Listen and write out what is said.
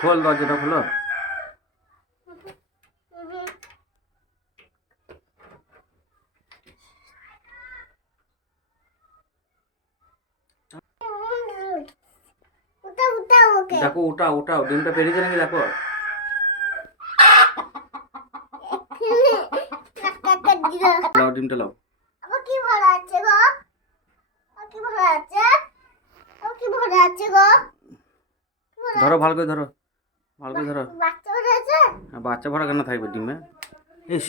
খোল দরজাটা খোলো। দেখো উঠাও উঠাও, ডিমটা পেরেছে নাকি দেখো। লাও ডিমটা লাও। কি ভরা আছে গো? কি ভরা আছে? কি ভরা আছে গো? ধরো ভালো করে ধরো, ভালো করে ধরো। বাচ্চা ভরা আছে? বাচ্চা ভরা কেন থাকবে ডিমে? ইস